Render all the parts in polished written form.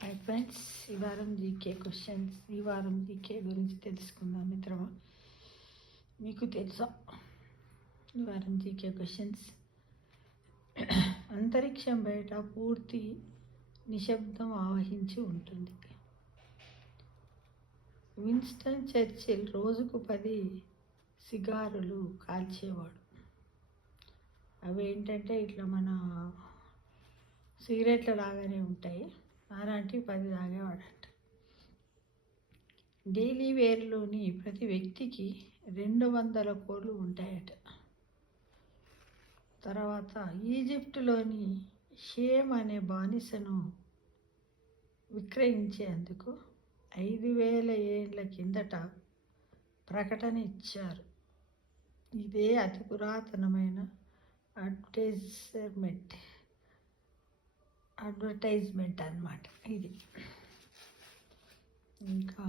Hi friends, ఈ వారం GK questions. ఈ వారం జీకే గురించి తెలుసుకుందాం మిత్రమా. మీకు తెలుసా ఈ వారం జీకే క్వశ్చన్స్? అంతరిక్షం బయట పూర్తి నిశ్శబ్దం ఆవహించి ఉంటుంది. విన్స్టన్ చర్చిల్ రోజుకు 10 సిగారులు కాల్చేవాడు. అవి ఏంటంటే ఇట్లా మన సిగరెట్ల లాగానే ఉంటాయి, అలాంటివి 10 తాగేవాడంట. డైలీ వేర్లోని ప్రతి వ్యక్తికి 200 కోళ్ళు ఉంటాయట. తర్వాత ఈజిప్టులోని షేమ్ అనే బానిసను విక్రయించేందుకు 5000 ఏళ్ల కిందట ప్రకటన ఇచ్చారు. ఇదే అతి పురాతనమైన అడ్వర్టైజ్మెంట్ అన్నమాట ఇది. ఇంకా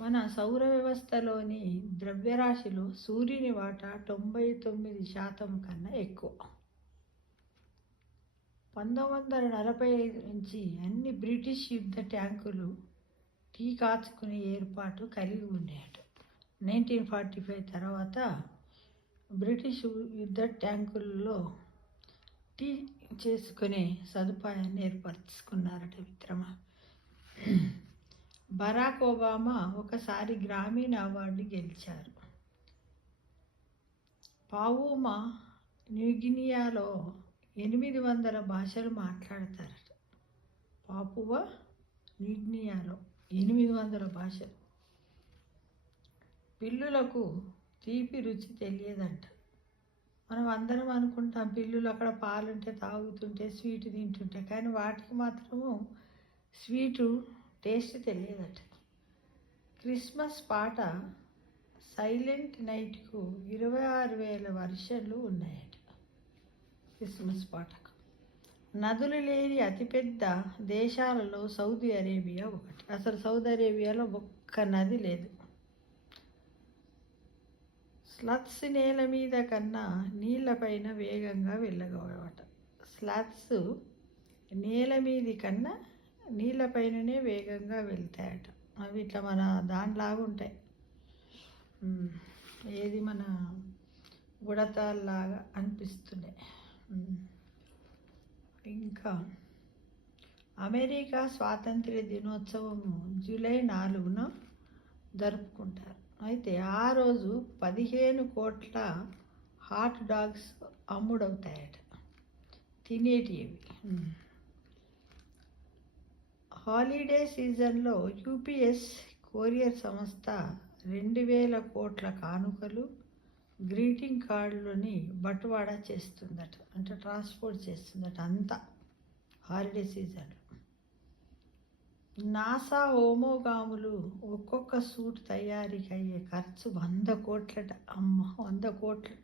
మన సౌర వ్యవస్థలోని ద్రవ్యరాశిలో సూర్యుని వాటా 99% కన్నా ఎక్కువ. 1945 నుంచి అన్ని బ్రిటిష్ యుద్ధ ట్యాంకులు టీ కాచుకునే ఏర్పాటు కలిగి ఉన్నాయట. 1945 తర్వాత బ్రిటిష్ యుద్ధ ట్యాంకుల్లో టీ చేసుకునే సదుపాయాన్ని ఏర్పరచుకున్నారట మిత్రమా. బరాక్ ఒబామా ఒకసారి గ్రామీణ అవార్డు గెలిచారు. పావుమా న్యూగినియాలో 800 భాషలు మాట్లాడతారట. పాపువా న్యూగినియాలో 800 భాషలు. పిల్లులకు తీపి రుచి తెలియదంట. మనం అందరం అనుకుంటాం పిల్లులు అక్కడ పాలుంటే తాగుతుంటే స్వీట్ తింటుంటే, కానీ వాటికి మాత్రము స్వీటు టేస్ట్ తెలియదట. క్రిస్మస్ పాట సైలెంట్ నైట్కు 26,000 వర్షన్లు ఉన్నాయట. క్రిస్మస్ పాటకు. నదులు లేని అతిపెద్ద దేశాలలో సౌదీ అరేబియా ఒకటి. అసలు సౌదీ అరేబియాలో ఒక్క నది లేదు. స్లత్స్ నేల మీద కన్నా నీళ్ళపైన వేగంగా వెళ్ళగలవట. స్లత్స్ నేల మీది కన్నా నీళ్ళపైననే వేగంగా వెళ్తాయట. అవి ఇట్లా మన దానిలాగా ఉంటాయి, ఏది మన బుడతాల్లాగా అనిపిస్తున్నాయి. ఇంకా అమెరికా స్వాతంత్ర్య దినోత్సవము జూలై 4న జరుపుకుంటారు. అయితే ఆ రోజు 15 కోట్ల హాట్ డాగ్స్ అమ్ముడవుతాయట, తినేటివి. హాలిడే సీజన్లో యూపీఎస్ కొరియర్ సంస్థ 2000 కోట్ల కానుకలు, గ్రీటింగ్ కార్డులని బటువాడా చేస్తుందట, అంటే ట్రాన్స్పోర్ట్ చేస్తుందట అంతా హాలిడే సీజన్లో. నాసా హోమోగాములు ఒక్కొక్క సూట్ తయారీకి అయ్యే ఖర్చు 100 కోట్లట. 100 కోట్లు.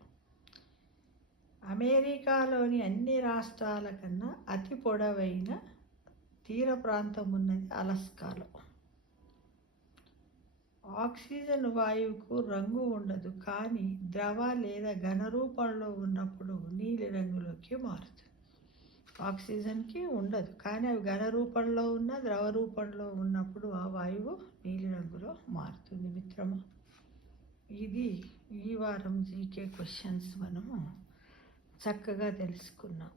అమెరికాలోని అన్ని రాష్ట్రాల కన్నా అతి పొడవైన తీర ప్రాంతం ఉన్నది అలస్కాలో. ఆక్సిజన్ వాయువుకు రంగు ఉండదు, కానీ ద్రవ లేదా ఘన రూపంలో ఉన్నప్పుడు నీలి రంగులోకి మారుతుంది. ఆక్సిజన్కి ఉండదు, కానీ అవి ఘన రూపంలో ఉన్న ద్రవ రూపంలో ఉన్నప్పుడు ఆ వాయువు నీలి రంగులో మారుతుంది మిత్రమా. ఇది ఈ వారం జీకే క్వశ్చన్స్ మనము చక్కగా తెలుసుకున్నాం.